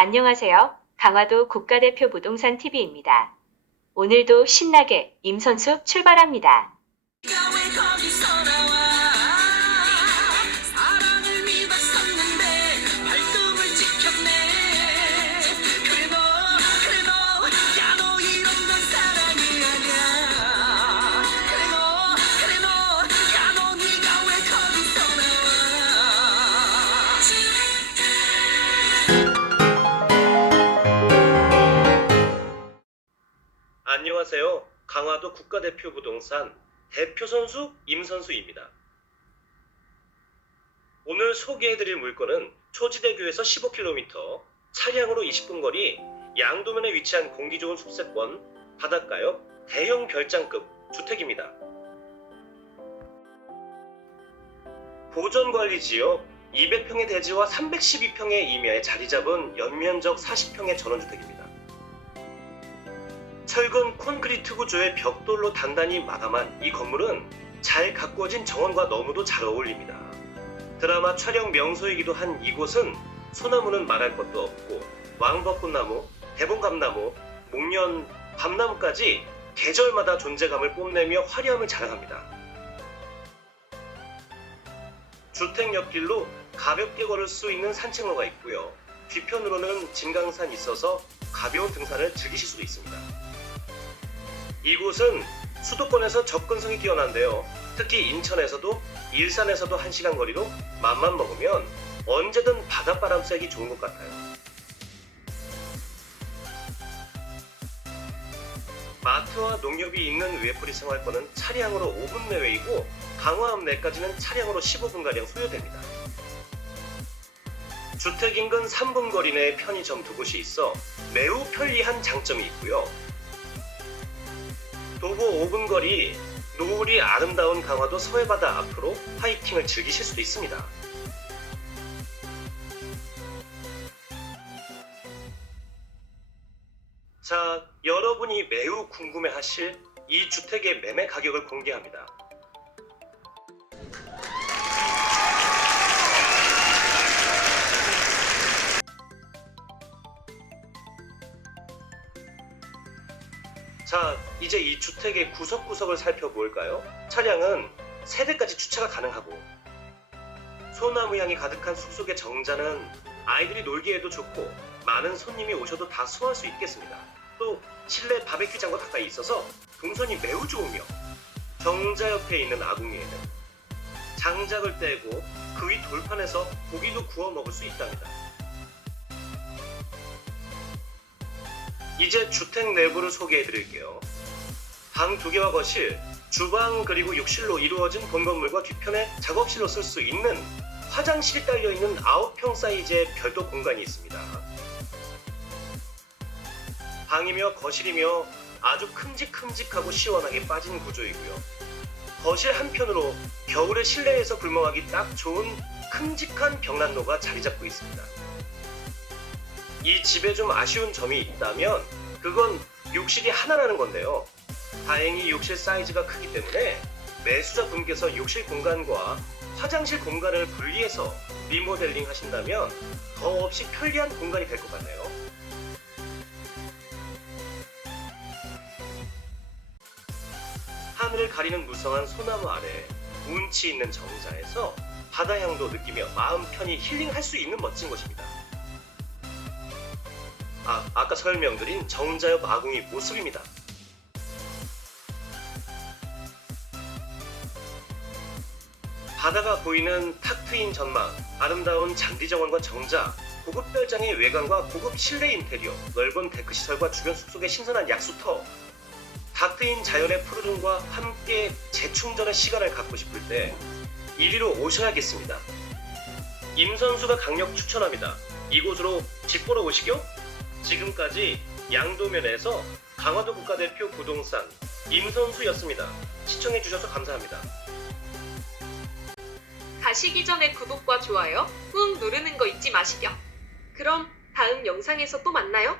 안녕하세요. 강화도 국가대표 부동산 TV입니다. 오늘도 신나게 임선수 출발합니다. 강화도 국가대표 부동산 대표 선수 임선수입니다. 오늘 소개해드릴 물건은 초지대교에서 15km, 차량으로 20분 거리, 양도면에 위치한 공기 좋은 숙세권, 바닷가역, 대형 별장급 주택입니다. 보전관리 지역 200평의 대지와 312평의 임야에 자리 잡은 연면적 40평의 전원주택입니다. 철근 콘크리트 구조의 벽돌로 단단히 마감한 이 건물은 잘 가꾸어진 정원과 너무도 잘 어울립니다. 드라마 촬영 명소이기도 한 이곳은 소나무는 말할 것도 없고 왕벚꽃나무, 대봉감나무, 목련, 밤나무까지 계절마다 존재감을 뽐내며 화려함을 자랑합니다. 주택 옆길로 가볍게 걸을 수 있는 산책로가 있고요. 뒤편으로는 진강산이 있어서 가벼운 등산을 즐기실 수도 있습니다. 이곳은 수도권에서 접근성이 뛰어난데요. 특히 인천에서도 일산에서도 1시간 거리로 맘만 먹으면 언제든 바닷바람 쐬기 좋은 것 같아요. 마트와 농협이 있는 외풀이 생활권은 차량으로 5분 내외이고 강화읍 내까지는 차량으로 15분가량 소요됩니다. 주택 인근 3분 거리 내에 편의점 두 곳이 있어 매우 편리한 장점이 있고요. 도보 5분 거리 노을이 아름다운 강화도 서해바다 앞으로 하이킹을 즐기실 수도 있습니다. 자, 여러분이 매우 궁금해하실 이 주택의 매매 가격을 공개합니다. 자, 이제 이 주택의 구석구석을 살펴볼까요? 차량은 세대까지 주차가 가능하고 소나무 향이 가득한 숲속의 정자는 아이들이 놀기에도 좋고 많은 손님이 오셔도 다 소화할 수 있겠습니다. 또 실내 바베큐장과 가까이 있어서 동선이 매우 좋으며 정자 옆에 있는 아궁이에는 장작을 떼고 그 위 돌판에서 고기도 구워 먹을 수 있답니다. 이제 주택 내부를 소개해 드릴게요. 방 두 개와 거실, 주방 그리고 욕실로 이루어진 본 건물과 뒤편에 작업실로 쓸 수 있는 화장실이 딸려 있는 9평 사이즈의 별도 공간이 있습니다. 방이며 거실이며 아주 큼직큼직하고 시원하게 빠진 구조이고요. 거실 한편으로 겨울에 실내에서 불멍하기 딱 좋은 큼직한 벽난로가 자리 잡고 있습니다. 이 집에 좀 아쉬운 점이 있다면 그건 욕실이 하나라는 건데요. 다행히 욕실 사이즈가 크기 때문에 매수자 분께서 욕실 공간과 화장실 공간을 분리해서 리모델링 하신다면 더없이 편리한 공간이 될 것 같네요. 하늘을 가리는 무성한 소나무 아래 운치 있는 정자에서 바다 향도 느끼며 마음 편히 힐링할 수 있는 멋진 곳입니다. 아, 아까 설명드린 정자역 아궁이 모습입니다. 바다가 보이는 탁 트인 전망, 아름다운 잔디 정원과 정자, 고급 별장의 외관과 고급 실내 인테리어, 넓은 데크 시설과 주변 숲속의 신선한 약수터, 탁 트인 자연의 푸르름과 함께 재충전의 시간을 갖고 싶을 때 이리로 오셔야겠습니다. 임 선수가 강력 추천합니다. 이곳으로 집 보러 오시죠? 지금까지 양도면에서 강화도 국가대표 부동산 임선수였습니다. 시청해주셔서 감사합니다. 가시기 전에 구독과 좋아요 꾹 누르는 거 잊지 마시죠. 그럼 다음 영상에서 또 만나요.